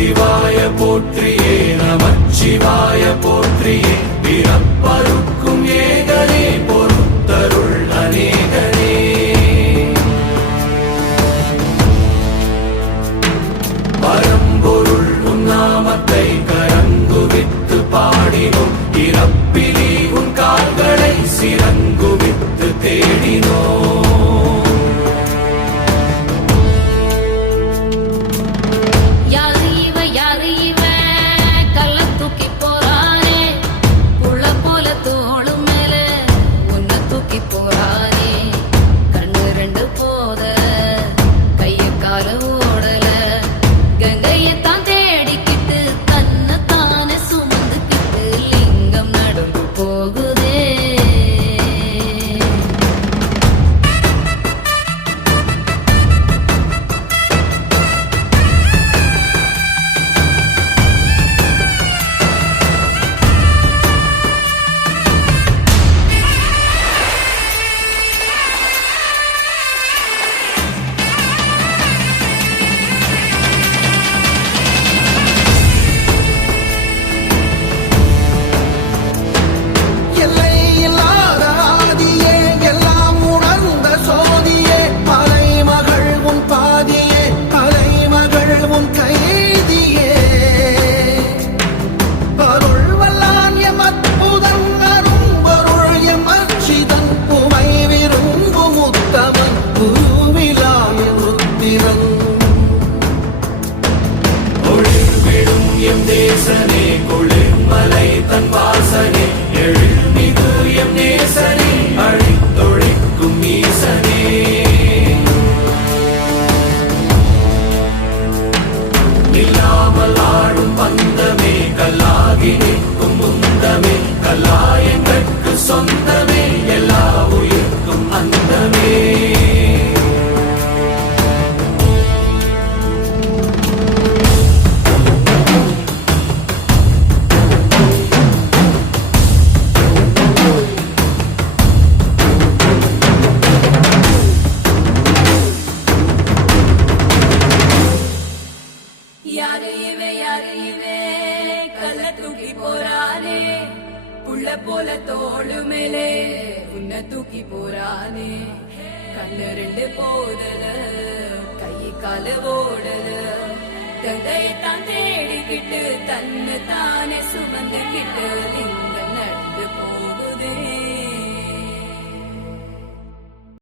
சிவாய போற்றியே நமச்சிவாய போற்றியே பிறப்பருக்கும் ஏகனே பொறுத்தருள் அநேகனே பரம்பொருள் உன் நாமத்தை கரங்குவித்து பாடினோம் இறப்பிலி உன் கால்களை சிறங்குவித்து தேடினோம் சொந்தமே எல்லா உயிர்க்கும் அந்தமே யாரு இவே கல்ல தூக்கி போறானே புள்ள போல தோளு மேலே உன்னை தூக்கி போறானே கண்ணு ரெண்டு போதல கை கால ஓடல கங்கையத்தான் தேடிக்கிட்டு தன்னை தானே சுமந்துக்கிட்டு